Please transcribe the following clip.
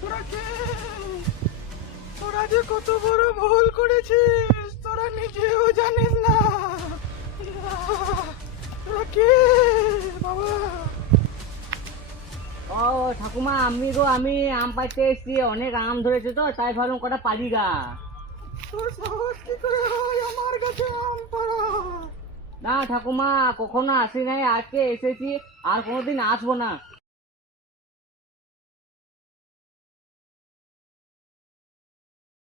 তোরা কে? তোরা যে কত বড় ভুল করেছিস তোরা নিজেও জানিস না। তোরা কে বাবা? ও ঠাকুমা, আমি আম পাড়তে এসেছি, অনেক আম ধরেছে তো তাই ভাবলাম কটা পারি গা। তোর সাহস কি করে হয় আমার কাছে আম পাড়া? না ঠাকুমা, কখনো আসি নাই, আজকে এসেছি, আর কোনোদিন আসবো না।